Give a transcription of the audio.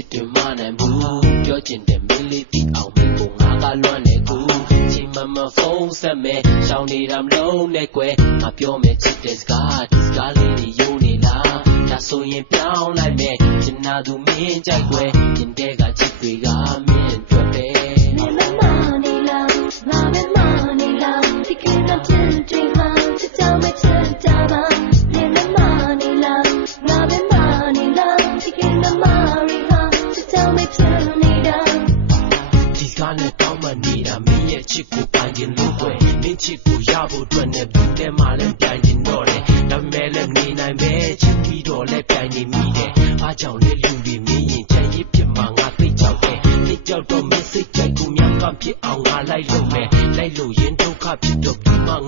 စ်တွေမနိုင်ဘူးပြောချင်တယ်မင်းလေးသိအောင်မင်းကိုငါကလွမ်းနေကူချိန်မှမဖုန်းဆက်မယ်ရှောင်းနေတာမလုံးနဲ့ကွယ်ငါပြောမယ်ချစ်တဲ့စကားဒီစကားလေးတွေယုံနေလားဒါဆိုရင်ပြောင်းလိုက်မယ်ချင်နာသူမင်းကြိုက်ကွယ်ပြင်တဲ့ကချစ်တွေကမင်းအတွက်ပဲနေမမနေလားငါပဲမနေလားဒီကိစ္စတင်တင်ဟာချစ်ကြောင်ပဲချစ်ကြပါနေမမနေလားငါပဲမနေလားဒီကိစ္စမရီဟာချစ်ကြောင်ပဲချစ်နေတာဒီစကားနဲ့တောင်းမှနေတာမင်းရဲ့ချစ်ကိုပိုင်ခြင်းလို့ကွယ်မင်းချစ်ကိုရဖို့အတွက်နဲ့ဘူးတဲ့မှလည်းပြိုင်ခြင်းတော့တယ်ဒါပေမဲ့လည်းနေနိုင်ပဲချစ်ပြီးတော့လည်းပြိုင်နေမိတယ်အားကြောင့်လေလူတွေမင်းရင်ချမ်းရစ်ဖြစ်မှာငါသိကြောက်တယ်သိကြောက်တော့မင်းစိတ်ကြိုက်ကိုများကဖြစ်အောင်ငါလိုက်လို့မယ်လိုက်လို့ရင်ဒုက္ခဖြစ်တော့ဒီမှင